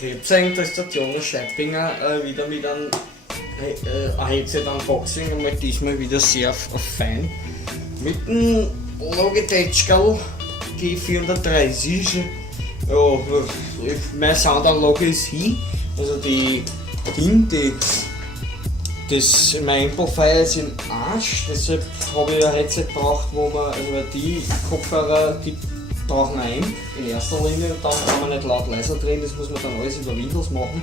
Grüezi, da ist der Jonas Scheibinger wieder mit einem Headset Unboxing und mal diesmal wieder sehr fein. Mit dem Logitech G430. Ja, meine Soundanlage ist hin, also mein Amplifier ist im Arsch, deshalb habe ich ein Headset gebraucht, wo man, also die Kopfhörer, die brauchen ein in erster Linie, dann kann man nicht laut leiser drehen, das muss man dann alles über Windows machen.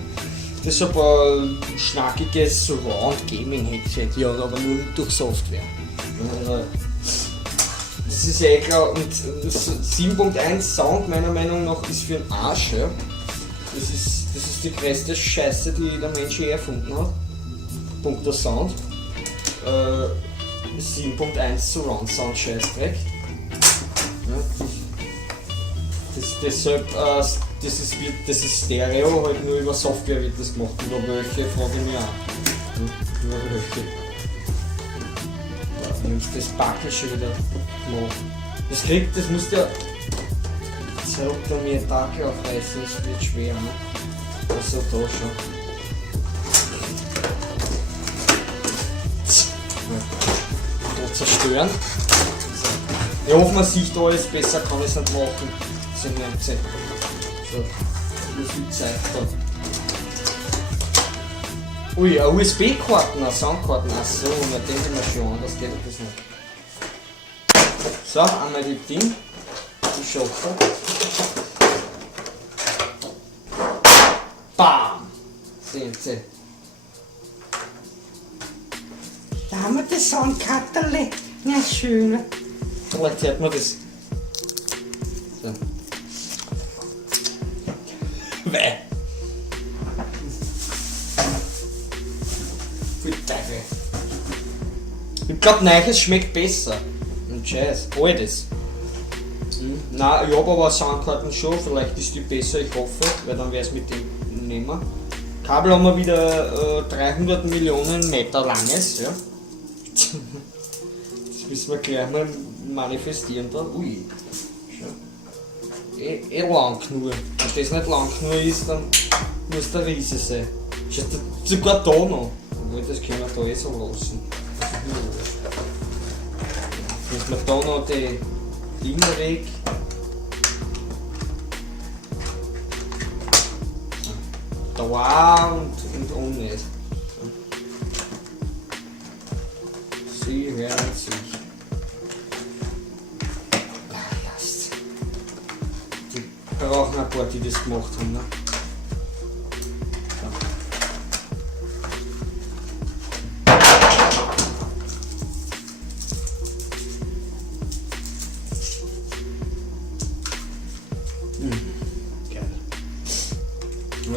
Deshalb ein schnackiges Surround Gaming Headset, ja, aber nur durch Software. Das ist ja eh klar, und 7.1 Sound meiner Meinung nach ist für den Arsch, ja. Das ist die größte Scheiße, die der Mensch je erfunden hat. Punkt der Sound. 7.1 Surround Sound Scheißdreck. Ja. Deshalb, das ist Stereo, halt nur über Software wird das gemacht. Über welche frage ich mich auch. Über welche. Das Backel schon wieder machen. Das muss der. Das sollte mir einen Tag aufreißen, das wird schwer. Ne? Also da schon. Da zerstören. Ich hoffe, man sieht alles besser, kann ich es nicht machen. So, nur viel Zeit da. Ui, eine USB-Karten, eine Soundkarten, achso, na den sind wir schon an, das geht ein bisschen nicht. So, einmal die Ding, die Schopfer. Bam! Sehen Sie. Da haben wir das Soundkarterle, na schön. Vielleicht hört man das. So. Weh! Ich glaube, Neues schmeckt besser. Und Scheiß, altes. Nein, ich habe aber Soundkarten schon, vielleicht ist die besser, ich hoffe, weil dann wäre es mit dem nehmen. Kabel haben wir wieder 300 Millionen Meter langes, ja. Das müssen wir gleich mal manifestieren da. Ui, schau. Lang nur. Wenn das nicht lang genug ist, dann muss der Riese sein. Schau, sogar da noch. Obwohl, das können wir da eh so lassen. Muss man da noch die Dinger weg. Da und ohne. Sie hören sich. Die brauchen ein paar, die das gemacht haben. Ne?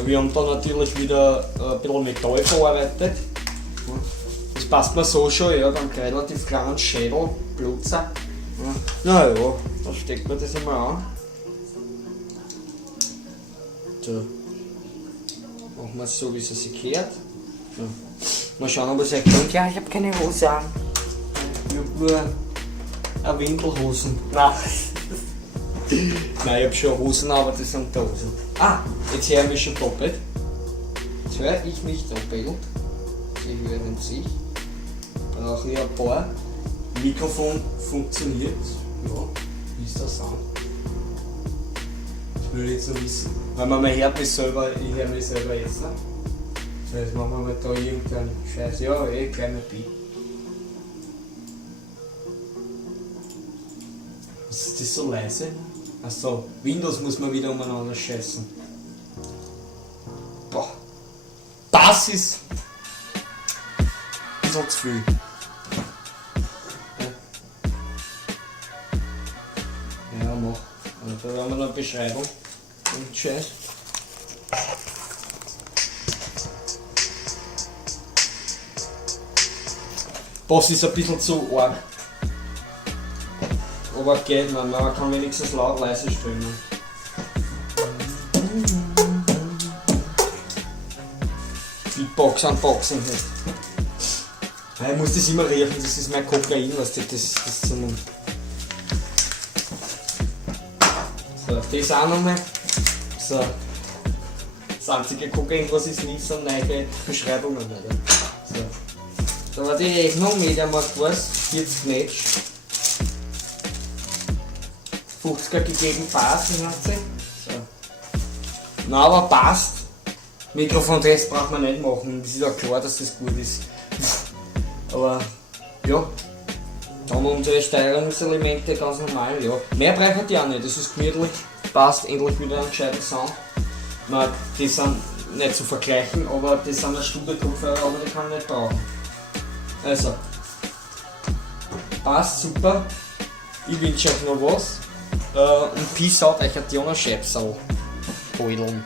Wir haben da natürlich wieder ein bisschen Metall verarbeitet. Das passt mir so schon, ja, dann relativ kleinen Schädel, Blutzer. Naja, da steckt man das immer an. So. Machen wir es so, wie es sich gehört. So. Mal schauen, ob es erkennt. Ja, ich habe keine Hose an. Ich habe nur eine Windelhosen. Nein. Nein, ich habe schon Hosen, aber das sind die Hosen. Ah, jetzt höre ich mich schon doppelt. Jetzt höre ich mich doppelt. Sie hören sich. Brauche ich ein paar. Mikrofon funktioniert. Ja, wie ist der Sound? Das will ich jetzt noch wissen. Weil man hört mich selber, ich höre mich selber jetzt. Ne? So, jetzt machen wir mal da irgendeinen Scheiß. Ja, gleich mal B. Ist das so leise? Achso, Windows muss man wieder umeinander scheißen. Boah. Das ist ein bisschen zu viel. Ja, mach. Und da haben wir noch eine Beschreibung. Und Scheiß. Bass ist ein bisschen zu arg. Aber geht, man kann wenigstens laut leise spielen. Beatbox Unboxing halt. Ich muss das immer riechen, das ist mein Kokain, was das zum. So, das auch nochmal. So. Das einzige Kokain, was ist nicht, sind neue Beschreibungen. Alter. So. Da war die Rechnung, Mediamarkt war es, 40 Match. 50er gegeben, passt, hat sie. So. Na, aber passt. Mikrofontest braucht man nicht machen, es ist ja klar, dass das gut ist. Aber ja, da haben wir unsere Steuerungselemente ganz normal, ja. Mehr braucht die auch nicht, das ist gemütlich, passt, endlich wieder ein gescheiter Sound. Na, die sind nicht zu vergleichen, aber das sind ein Studio-Kopfhörer, aber die kann ich nicht brauchen. Also, passt, super. Ich wünsche euch noch was. Und Peace out, euch hat Jonas Scheibsal. Beuteln.